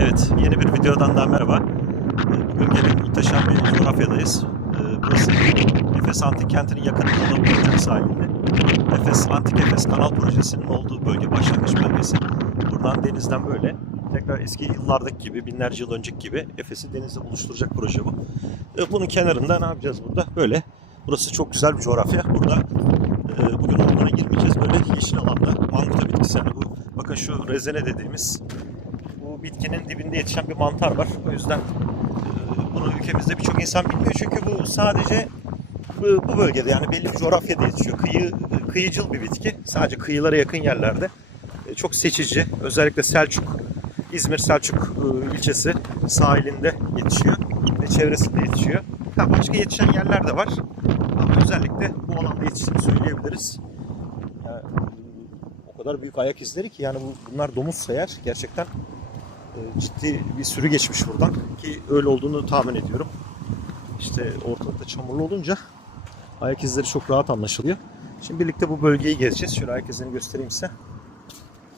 Evet, yeni bir videodan daha merhaba. Bugün gene muhteşem bir coğrafyadayız. Ee, Burası Efes Antik Kenti'nin yakınında da Bulgar sahilinde. Efes, Antik Efes Kanal Projesi'nin olduğu bölge, başlangıç bölgesi. Buradan denizden böyle tekrar eski yıllardaki gibi, binlerce yıl önceki gibi Efes'i denizle buluşturacak proje bu. Ee, Bunun kenarında ne yapacağız burada? Böyle. Burası çok güzel bir coğrafya. Burada e, bugün ormana girmeyeceğiz. Böyle yeşil alanda manguta bitkisi. Yani bu bakın şu rezene dediğimiz bitkinin dibinde yetişen bir mantar var. O yüzden e, bunu ülkemizde birçok insan bilmiyor çünkü bu sadece bu, bölgede yani belli bir coğrafyada yetişiyor. Kıyı, kıyıcıl bir bitki. Sadece kıyılara yakın yerlerde. E, Çok seçici. Özellikle Selçuk, İzmir Selçuk e, ilçesi sahilinde yetişiyor ve çevresinde yetişiyor. Ha, başka yetişen yerler de var. Ama özellikle bu alanda yetiştiğini söyleyebiliriz. Yani, e, o kadar büyük ayak izleri ki yani bu, bunlar domuzsa eğer gerçekten e, ciddi bir sürü geçmiş buradan ki öyle olduğunu tahmin ediyorum. İşte ortalıkta çamurlu olunca ayak izleri çok rahat anlaşılıyor. Şimdi birlikte bu bölgeyi gezeceğiz. Şöyle ayak izlerini göstereyim size.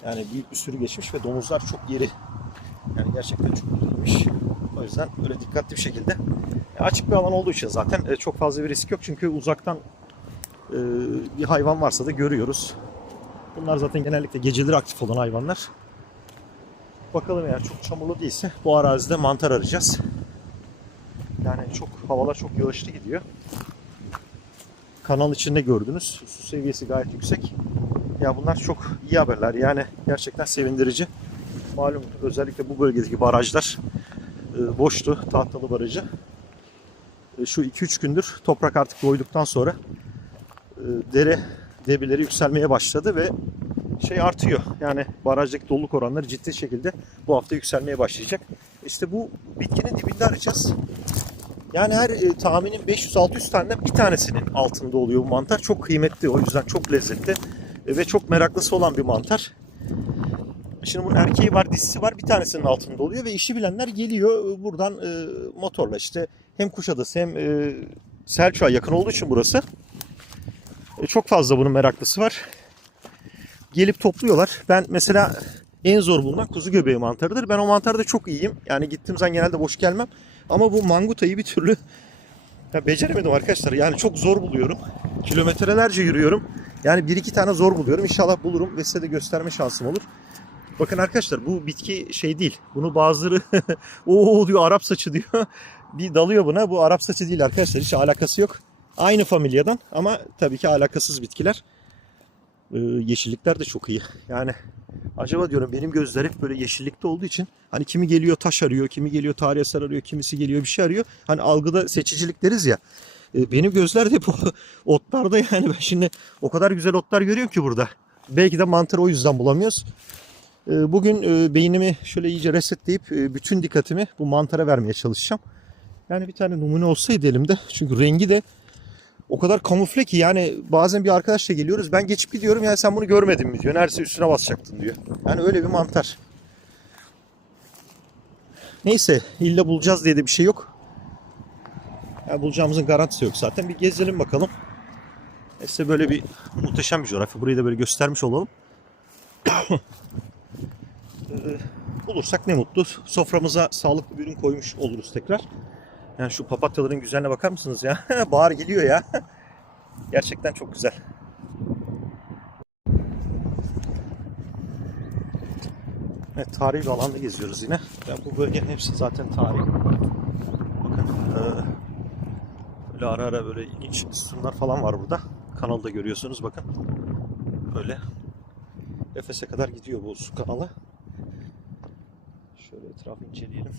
Yani büyük bir sürü geçmiş ve domuzlar çok iri. Yani gerçekten çok iriymiş. O yüzden böyle dikkatli bir şekilde e, açık bir alan olduğu için zaten e, çok fazla bir risk yok. Çünkü uzaktan e, bir hayvan varsa da görüyoruz. Bunlar zaten genellikle geceleri aktif olan hayvanlar. Bakalım eğer çok çamurlu değilse bu arazide mantar arayacağız. Yani çok havalar çok yağışlı gidiyor. Kanal içinde gördünüz. Su seviyesi gayet yüksek. Ya bunlar çok iyi haberler. Yani gerçekten sevindirici. Malum özellikle bu bölgedeki barajlar e, boştu. Tahtalı barajı. E, Şu 2-3 gündür toprak artık doyduktan sonra e, dere debileri yükselmeye başladı ve şey artıyor. Yani barajdaki doluluk oranları ciddi şekilde bu hafta yükselmeye başlayacak. İşte bu bitkinin dibinde arayacağız. Yani her e, tahminin 500-600 taneden bir tanesinin altında oluyor bu mantar. Çok kıymetli o yüzden çok lezzetli e, ve çok meraklısı olan bir mantar. Şimdi bunun erkeği var, dişisi var. Bir tanesinin altında oluyor ve işi bilenler geliyor e, buradan e, motorla işte hem Kuşadası hem e, Selçuk'a yakın olduğu için burası. E, çok fazla bunun meraklısı var. Gelip topluyorlar. Ben mesela en zor bulunan kuzu göbeği mantarıdır. Ben o mantarda çok iyiyim. Yani gittiğim zaman genelde boş gelmem. Ama bu mangutayı bir türlü ya beceremedim arkadaşlar. Yani çok zor buluyorum. Kilometrelerce yürüyorum. Yani bir iki tane zor buluyorum. İnşallah bulurum ve size de gösterme şansım olur. Bakın arkadaşlar bu bitki şey değil. Bunu bazıları o diyor Arap saçı diyor. Bir dalıyor buna. Bu Arap saçı değil arkadaşlar. Hiç alakası yok. Aynı familyadan ama tabii ki alakasız bitkiler. Ee, yeşillikler de çok iyi. Yani acaba diyorum benim gözler hep böyle yeşillikte olduğu için hani kimi geliyor taş arıyor, kimi geliyor tarih eser arıyor, kimisi geliyor bir şey arıyor. Hani algıda seçicilik deriz ya. Ee, benim gözler de hep o otlarda yani ben şimdi o kadar güzel otlar görüyorum ki burada. Belki de mantarı o yüzden bulamıyoruz. Ee, Bugün e, beynimi şöyle iyice resetleyip e, bütün dikkatimi bu mantara vermeye çalışacağım. Yani bir tane numune olsaydı elimde. Çünkü rengi de o kadar kamufle ki yani bazen bir arkadaşla geliyoruz. Ben geçip gidiyorum ya sen bunu görmedin mi diyor. Neredeyse üstüne basacaktın diyor. Yani öyle bir mantar. Neyse illa bulacağız diye de bir şey yok. Yani bulacağımızın garantisi yok zaten. Bir gezelim bakalım. Neyse böyle bir muhteşem bir coğrafya. Burayı da böyle göstermiş olalım. Ee, bulursak ne mutlu. Soframıza sağlıklı bir ürün koymuş oluruz tekrar. Yani şu papatyaların güzelliğine bakar mısınız ya? Bahar geliyor ya. Gerçekten çok güzel. Evet, tarihi bir alanda geziyoruz yine. Ya bu bölgenin hepsi zaten tarih. Bakın, e, böyle ara ara böyle ilginç sütunlar falan var burada. Kanalda görüyorsunuz bakın. Böyle Efes'e kadar gidiyor bu su kanalı. Şöyle etrafı inceleyelim.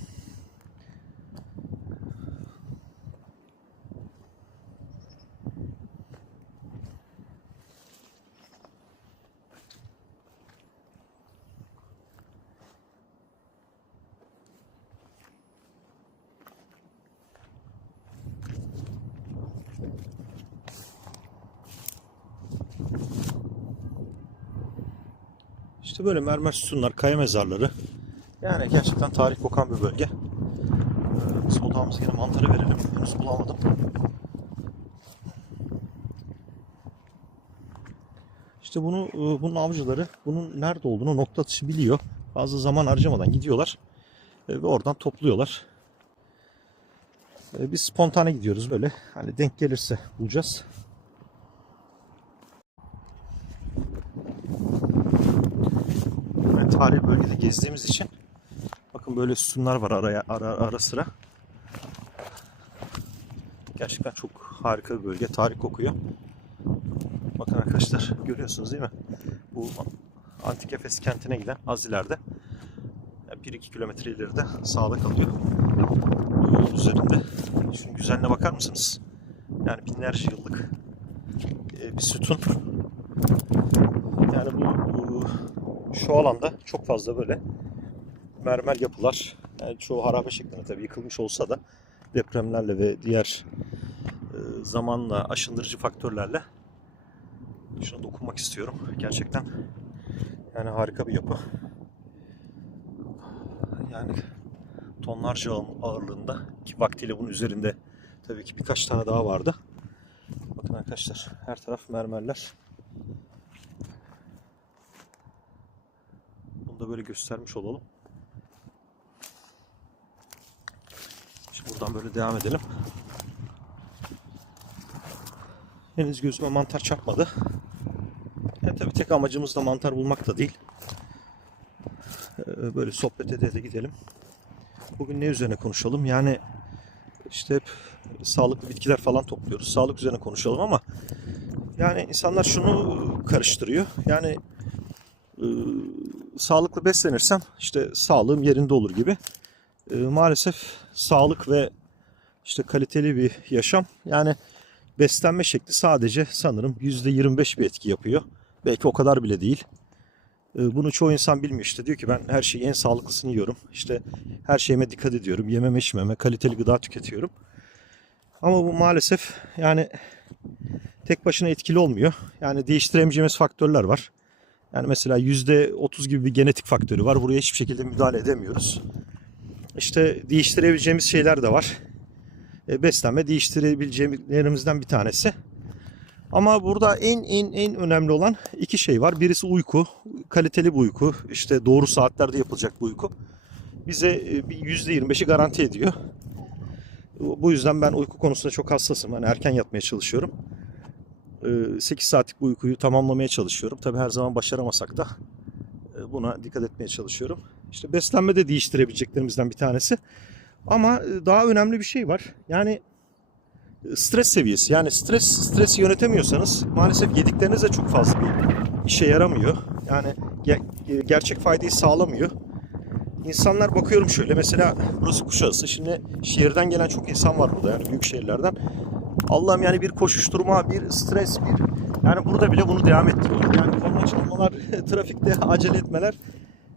İşte böyle mermer sütunlar, kaya mezarları. Yani gerçekten tarih kokan bir bölge. Ee, Biz odağımızı yine mantara verelim. Henüz bulamadım. İşte bunu e, bunun avcıları bunun nerede olduğunu nokta atışı biliyor. Fazla zaman harcamadan gidiyorlar. E, ve oradan topluyorlar. E, biz spontane gidiyoruz böyle. Hani denk gelirse bulacağız. Yani tarihi bölgede gezdiğimiz için bakın böyle sütunlar var araya ara, ara sıra. Gerçekten çok harika bir bölge. Tarih kokuyor. Bakın arkadaşlar görüyorsunuz değil mi? Bu Antik Efes kentine giden az ileride. 1-2 kilometre ileride sağda kalıyor. Bu yolun üzerinde. Şunun güzelliğine bakar mısınız? Yani binlerce yıllık e, bir sütun. Yani bu şu alanda çok fazla böyle mermer yapılar. Yani çoğu harabe şeklinde tabii yıkılmış olsa da depremlerle ve diğer e, zamanla aşındırıcı faktörlerle şuna dokunmak istiyorum. Gerçekten yani harika bir yapı. Yani tonlarca ağ- ağırlığında ki vaktiyle bunun üzerinde tabii ki birkaç tane daha vardı. Bakın arkadaşlar her taraf mermerler. Da böyle göstermiş olalım. Şimdi buradan böyle devam edelim. Henüz gözüme mantar çarpmadı. Ya tabii tek amacımız da mantar bulmak da değil. Ee, Böyle sohbet ede de gidelim. Bugün ne üzerine konuşalım? Yani işte hep sağlıklı bitkiler falan topluyoruz. Sağlık üzerine konuşalım ama yani insanlar şunu karıştırıyor. Yani e, sağlıklı beslenirsem işte sağlığım yerinde olur gibi. E, maalesef sağlık ve işte kaliteli bir yaşam yani beslenme şekli sadece sanırım %25 bir etki yapıyor. Belki o kadar bile değil. E, Bunu çoğu insan bilmiyor işte. Diyor ki ben her şeyi en sağlıklısını yiyorum. İşte her şeyime dikkat ediyorum. Yememe içmeme, kaliteli gıda tüketiyorum. Ama bu maalesef yani tek başına etkili olmuyor. Yani değiştiremeyeceğimiz faktörler var. Yani mesela %30 gibi bir genetik faktörü var. Buraya hiçbir şekilde müdahale edemiyoruz. İşte değiştirebileceğimiz şeyler de var. E, beslenme değiştirebileceğimizlerimizden bir tanesi. Ama burada en en en önemli olan iki şey var. Birisi uyku, kaliteli bir uyku. İşte doğru saatlerde yapılacak bir uyku. Bize e, bir %25'i garanti ediyor. Bu yüzden ben uyku konusunda çok hassasım. Hani erken yatmaya çalışıyorum. 8 saatlik bu uykuyu tamamlamaya çalışıyorum. Tabii her zaman başaramasak da e, buna dikkat etmeye çalışıyorum. İşte beslenme de değiştirebileceklerimizden bir tanesi. Ama e, daha önemli bir şey var. Yani e, stres seviyesi. Yani stres stresi yönetemiyorsanız maalesef yedikleriniz de çok fazla bir işe yaramıyor. Yani ge- gerçek faydayı sağlamıyor. İnsanlar bakıyorum şöyle mesela burası Kuşadası. Şimdi şehirden gelen çok insan var burada yani büyük şehirlerden. Allah'ım yani bir koşuşturma, bir stres, bir yani burada bile bunu devam ettiriyorlar. Yani korna çalmalar, trafikte acele etmeler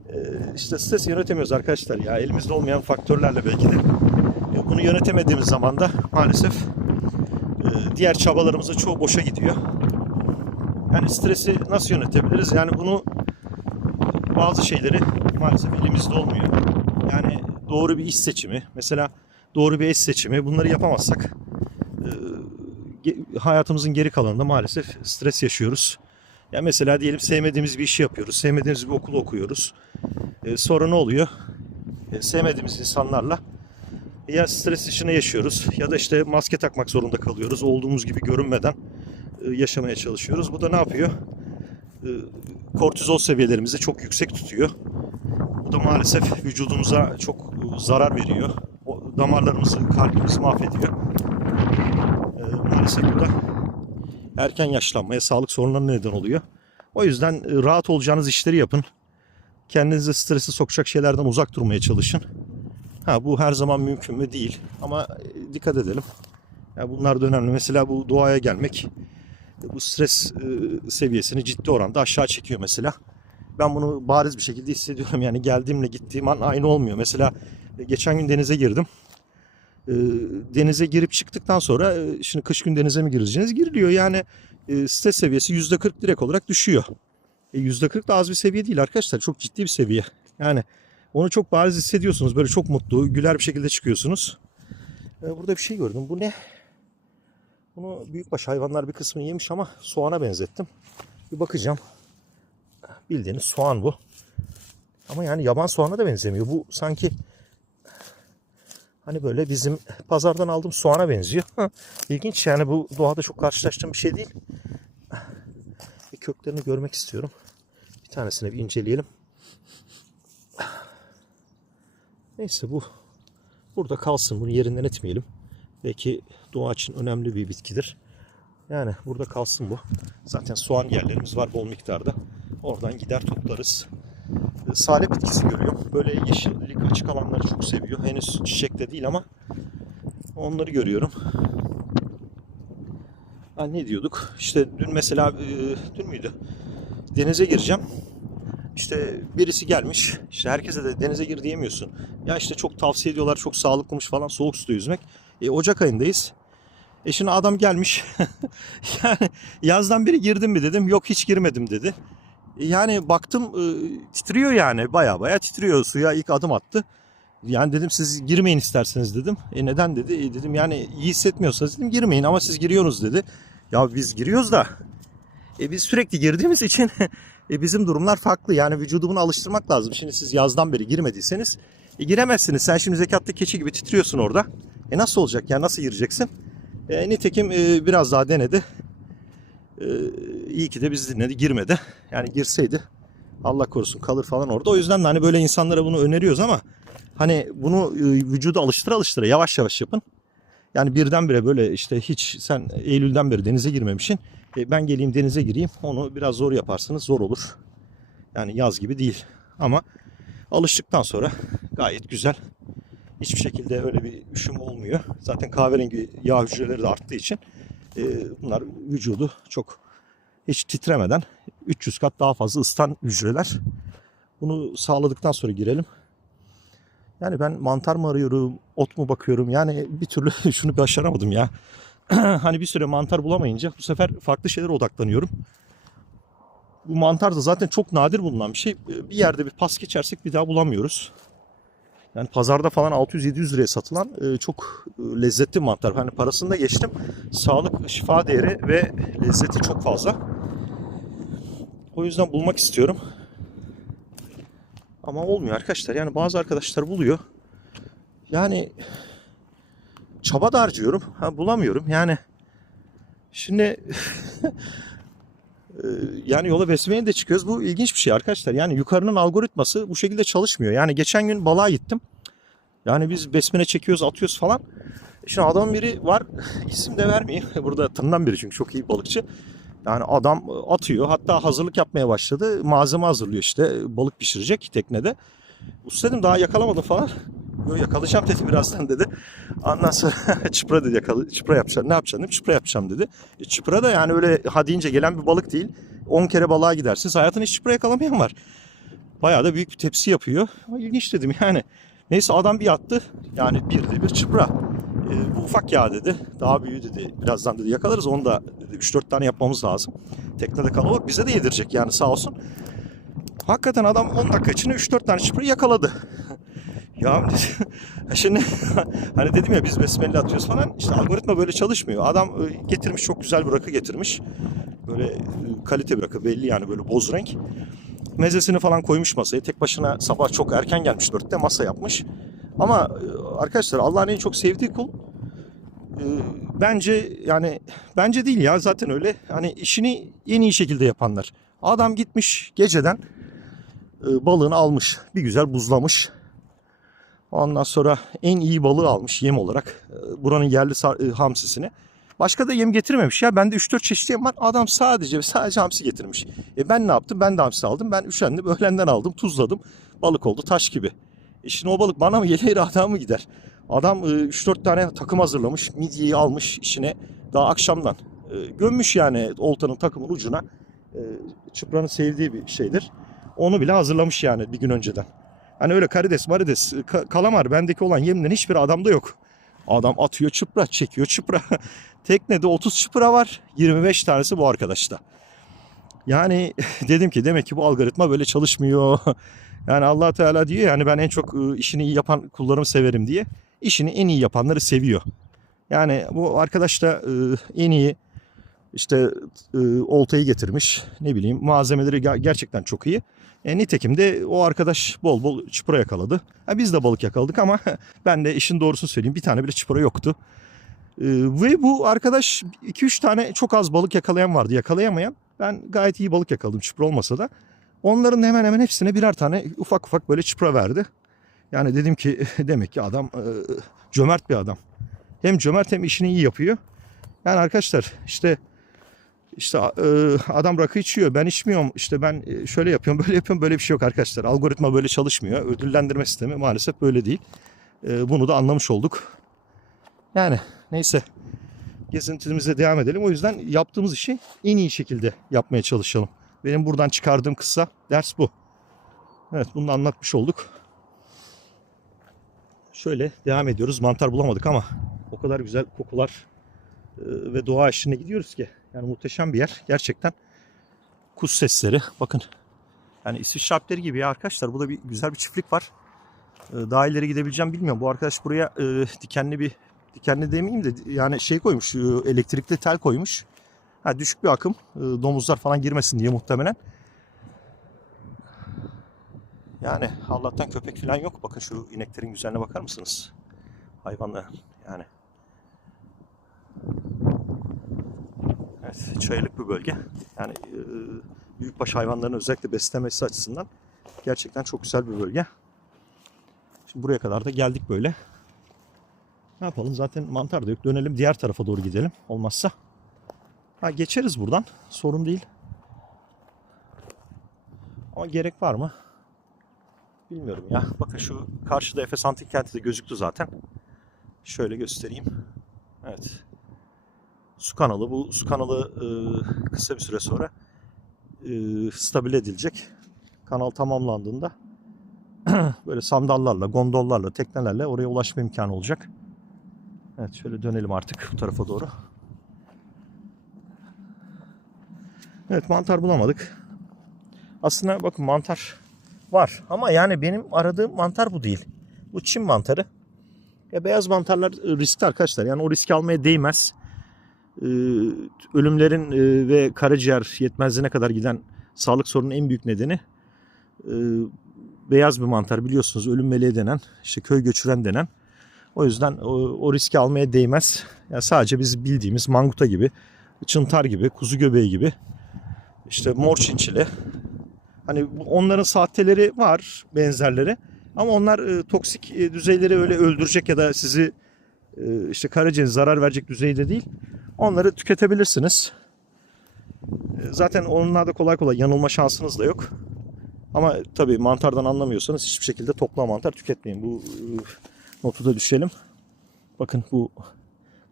e, işte stres yönetemiyoruz arkadaşlar ya. Elimizde olmayan faktörlerle belki de E, bunu yönetemediğimiz zaman da maalesef e, diğer çabalarımızın çoğu boşa gidiyor. Yani stresi nasıl yönetebiliriz? Yani bunu bazı şeyleri maalesef elimizde olmuyor. Yani doğru bir iş seçimi, mesela doğru bir eş seçimi bunları yapamazsak hayatımızın geri kalanında maalesef stres yaşıyoruz. Ya mesela diyelim sevmediğimiz bir işi yapıyoruz, sevmediğimiz bir okulu okuyoruz. E, sonra ne oluyor? E, sevmediğimiz insanlarla ya stres içine yaşıyoruz ya da işte maske takmak zorunda kalıyoruz. Olduğumuz gibi görünmeden e, yaşamaya çalışıyoruz. Bu da ne yapıyor? E, kortizol seviyelerimizi çok yüksek tutuyor. Bu da maalesef vücudumuza çok e, zarar veriyor. O damarlarımızı, kalbimizi mahvediyor. Maalesef bu da erken yaşlanmaya, sağlık sorunlarına neden oluyor. O yüzden e, rahat olacağınız işleri yapın. Kendinizi stresi sokacak şeylerden uzak durmaya çalışın. Ha bu her zaman mümkün mü? Değil. Ama e, dikkat edelim. Ya bunlar da önemli. Mesela bu doğaya gelmek e, bu stres seviyesini ciddi oranda aşağı çekiyor mesela. Ben bunu bariz bir şekilde hissediyorum. Yani geldiğimle gittiğim an aynı olmuyor. Mesela geçen gün denize girdim. E, Denize girip çıktıktan sonra e, şimdi kış gün denize mi gireceğiniz? Giriliyor. Yani e, stres seviyesi %40 direkt olarak düşüyor. E, %40 da az bir seviye değil arkadaşlar. Çok ciddi bir seviye. Yani onu çok bariz hissediyorsunuz. Böyle çok mutlu, güler bir şekilde çıkıyorsunuz. E, Burada bir şey gördüm. Bu ne? Bunu büyükbaş hayvanlar bir kısmını yemiş ama soğana benzettim. Bir bakacağım. Bildiğiniz soğan bu. Ama yani yaban soğana da benzemiyor. Bu sanki Hani böyle bizim pazardan aldığım soğana benziyor. İlginç yani bu doğada çok karşılaştığım bir şey değil. Bir köklerini görmek istiyorum. Bir tanesini bir inceleyelim. Neyse bu burada kalsın. Bunu yerinden etmeyelim. Belki doğa için önemli bir bitkidir. Yani burada kalsın bu. Zaten soğan yerlerimiz var bol miktarda. Oradan gider toplarız. E, Salep bitkisi görüyorum. Böyle yeşillik açık alanları çok seviyor. Henüz çiçekte değil ama onları görüyorum. Ha, ne diyorduk? İşte dün mesela e, dün müydü? Denize gireceğim. İşte birisi gelmiş. İşte herkese de denize gir diyemiyorsun. Ya işte çok tavsiye ediyorlar. Çok sağlıklımış falan soğuk suda yüzmek. E, Ocak ayındayız. E şimdi adam gelmiş. yani yazdan beri girdim mi dedim. Yok hiç girmedim dedi. Yani baktım e, titriyor yani. Baya baya titriyor. Suya ilk adım attı. Yani dedim siz girmeyin isterseniz dedim. E neden dedi. E dedim yani iyi hissetmiyorsanız dedim girmeyin ama siz giriyorsunuz dedi. Ya biz giriyoruz da e biz sürekli girdiğimiz için e bizim durumlar farklı. Yani vücudu buna alıştırmak lazım. Şimdi siz yazdan beri girmediyseniz e giremezsiniz. Sen şimdi zekatta keçi gibi titriyorsun orada. E nasıl olacak ya nasıl gireceksin? E, nitekim e, biraz daha denedi. E, iyi ki de biz dinledi girmedi. Yani girseydi Allah korusun kalır falan orada. O yüzden de hani böyle insanlara bunu öneriyoruz ama hani bunu e, vücuda alıştıra alıştıra yavaş yavaş yapın. Yani birdenbire böyle işte hiç sen Eylül'den beri denize girmemişsin. E, ben geleyim denize gireyim. Onu biraz zor yaparsınız. Zor olur. Yani yaz gibi değil. Ama alıştıktan sonra gayet güzel. Hiçbir şekilde öyle bir üşüm olmuyor. Zaten kahverengi yağ hücreleri de arttığı için e, bunlar vücudu çok hiç titremeden 300 kat daha fazla ısıtan hücreler. Bunu sağladıktan sonra girelim. Yani ben mantar mı arıyorum, ot mu bakıyorum? Yani bir türlü şunu başaramadım ya. hani bir süre mantar bulamayınca bu sefer farklı şeylere odaklanıyorum. Bu mantar da zaten çok nadir bulunan bir şey. Bir yerde bir pas geçersek bir daha bulamıyoruz. Yani pazarda falan 600-700 liraya satılan e, çok e, lezzetli mantar. Hani parasını da geçtim. Sağlık, şifa değeri ve lezzeti çok fazla. O yüzden bulmak istiyorum. Ama olmuyor arkadaşlar. Yani bazı arkadaşlar buluyor. Yani çaba da harcıyorum. Ha, bulamıyorum. Yani şimdi yani yola beslemeye de çıkıyoruz. Bu ilginç bir şey arkadaşlar. Yani yukarının algoritması bu şekilde çalışmıyor. Yani geçen gün balığa gittim. Yani biz besmele çekiyoruz, atıyoruz falan. Şimdi adamın biri var, isim de vermeyeyim. Burada tanınan biri çünkü çok iyi balıkçı. Yani adam atıyor. Hatta hazırlık yapmaya başladı. Malzeme hazırlıyor işte. Balık pişirecek teknede. Usta dedim daha yakalamadım falan. Yo, yakalayacağım dedi birazdan dedi. Ondan sonra çıpra dedi yakalı, çıpra yapacağım. Ne yapacağım dedim. Çıpra yapacağım dedi. E, çıpra da yani öyle ha deyince gelen bir balık değil. 10 kere balığa gidersiniz. Hayatında hiç çıpra yakalamayan var. Bayağı da büyük bir tepsi yapıyor. Ama ilginç dedim yani. Neyse adam bir attı. Yani bir de bir çıpra. E, bu ufak ya dedi. Daha büyüğü dedi. Birazdan dedi yakalarız. Onu da dedi 3-4 tane yapmamız lazım. Teknede kalabalık bize de yedirecek yani sağ olsun. Hakikaten adam 10 dakika içinde 3-4 tane çıprı yakaladı. Ya şimdi hani dedim ya biz besmele atıyoruz falan. İşte algoritma böyle çalışmıyor. Adam e, getirmiş çok güzel bir rakı getirmiş. Böyle e, kalite bir rakı belli yani böyle boz renk. Mezesini falan koymuş masaya. Tek başına sabah çok erken gelmiş dörtte masa yapmış. Ama e, arkadaşlar Allah'ın en çok sevdiği kul bence yani bence değil ya zaten öyle. Hani işini en iyi şekilde yapanlar. Adam gitmiş geceden balığını almış. Bir güzel buzlamış. Ondan sonra en iyi balığı almış yem olarak. E, Buranın yerli e, hamsisini. Başka da yem getirmemiş ya. Bende 3-4 çeşit yem var. Adam sadece sadece hamsi getirmiş. E ben ne yaptım? Ben de hamsi aldım. Ben üşendim. Öğlenden aldım. Tuzladım. Balık oldu taş gibi. E şimdi o balık bana mı gelir adam mı gider? Adam e, 3-4 tane takım hazırlamış. Midyeyi almış içine. Daha akşamdan. E, Gömmüş yani oltanın takımın ucuna. E, Çıpranın sevdiği bir şeydir. Onu bile hazırlamış yani bir gün önceden. Hani öyle karides, marides, ka- kalamar bendeki olan yemlerin hiçbir adamda yok. Adam atıyor çıpra, çekiyor çıpra. Teknede 30 çıpra var. 25 tanesi bu arkadaşta. Yani dedim ki demek ki bu algoritma böyle çalışmıyor. Yani Allah Teala diyor yani ben en çok ıı, işini iyi yapan kullarımı severim diye. İşini en iyi yapanları seviyor. Yani bu arkadaş da ıı, en iyi işte ıı, oltayı getirmiş. Ne bileyim malzemeleri ge- gerçekten çok iyi. E, nitekim de o arkadaş bol bol çipura yakaladı. Ha, biz de balık yakaladık ama ben de işin doğrusunu söyleyeyim bir tane bile çipura yoktu. E, ve bu arkadaş 2-3 tane çok az balık yakalayan vardı yakalayamayan. Ben gayet iyi balık yakaladım çipura olmasa da. Onların hemen hemen hepsine birer tane ufak ufak böyle çipura verdi. Yani dedim ki demek ki adam e, cömert bir adam. Hem cömert hem işini iyi yapıyor. Yani arkadaşlar işte işte e, adam rakı içiyor ben içmiyorum işte ben e, şöyle yapıyorum böyle yapıyorum böyle bir şey yok arkadaşlar. Algoritma böyle çalışmıyor. Ödüllendirme sistemi maalesef böyle değil. E, bunu da anlamış olduk. Yani neyse gezintimize devam edelim. O yüzden yaptığımız işi en iyi şekilde yapmaya çalışalım. Benim buradan çıkardığım kısa ders bu. Evet bunu da anlatmış olduk. Şöyle devam ediyoruz. Mantar bulamadık ama o kadar güzel kokular ve doğa eşliğine gidiyoruz ki. Yani muhteşem bir yer. Gerçekten kuş sesleri. Bakın. Yani İsviçre Alpleri gibi ya arkadaşlar. Burada bir güzel bir çiftlik var. E, Daha ileri gidebileceğim bilmiyorum. Bu arkadaş buraya e, dikenli bir dikenli demeyeyim de yani şey koymuş. e, Elektrikli tel koymuş. Ha, düşük bir akım. e, Domuzlar falan girmesin diye muhtemelen. Yani Allah'tan köpek falan yok. Bakın şu ineklerin güzelliğine bakar mısınız? Hayvanlar yani. Evet, çayırlık bir bölge. Yani e, büyükbaş hayvanların özellikle beslemesi açısından gerçekten çok güzel bir bölge. Şimdi buraya kadar da geldik böyle. Ne yapalım zaten mantar da yok. Dönelim diğer tarafa doğru gidelim. Olmazsa. Ha geçeriz buradan. Sorun değil. Ama gerek var mı? Bilmiyorum ya. Bakın şu karşıda Efes Antik Kenti de gözüktü zaten. Şöyle göstereyim. Evet. Su kanalı. Bu su kanalı e, kısa bir süre sonra e, stabil edilecek. Kanal tamamlandığında böyle sandallarla, gondollarla, teknelerle oraya ulaşma imkanı olacak. Evet şöyle dönelim artık bu tarafa doğru. Evet mantar bulamadık. Aslında bakın mantar var ama yani benim aradığım mantar bu değil. Bu Çin mantarı. Ya beyaz mantarlar e, riskli arkadaşlar. Yani o riski almaya değmez. Ee, ölümlerin e, ve karaciğer yetmezliğine kadar giden sağlık sorunun en büyük nedeni e, beyaz bir mantar biliyorsunuz ölüm meleği denen işte köy göçüren denen o yüzden o, o riski almaya değmez. Yani sadece biz bildiğimiz manguta gibi, çıntar gibi, kuzu göbeği gibi, işte mor çinçili. Hani onların sahteleri var, benzerleri. Ama onlar e, toksik e, düzeyleri öyle öldürecek ya da sizi e, işte karaciğerinize zarar verecek düzeyde değil. Onları tüketebilirsiniz. E, zaten onlarda kolay kolay yanılma şansınız da yok. Ama tabii mantardan anlamıyorsanız hiçbir şekilde toplam mantar tüketmeyin. Bu e, notu da düşelim. Bakın bu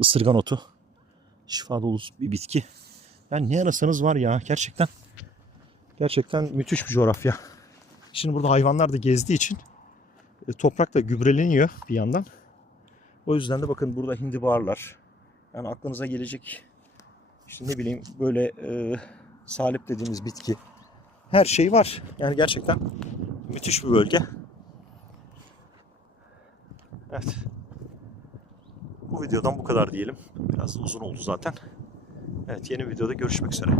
ısırgan otu. Şifa dolu bir bitki. Yani ne arasanız var ya gerçekten. Gerçekten müthiş bir coğrafya. Şimdi burada hayvanlar da gezdiği için e, toprak da gübreleniyor bir yandan. O yüzden de bakın burada hindibarlar. Yani aklınıza gelecek işte ne bileyim böyle e, salip dediğimiz bitki. Her şey var. Yani gerçekten müthiş bir bölge. Evet. Bu videodan bu kadar diyelim. Biraz uzun oldu zaten. Evet yeni videoda görüşmek üzere.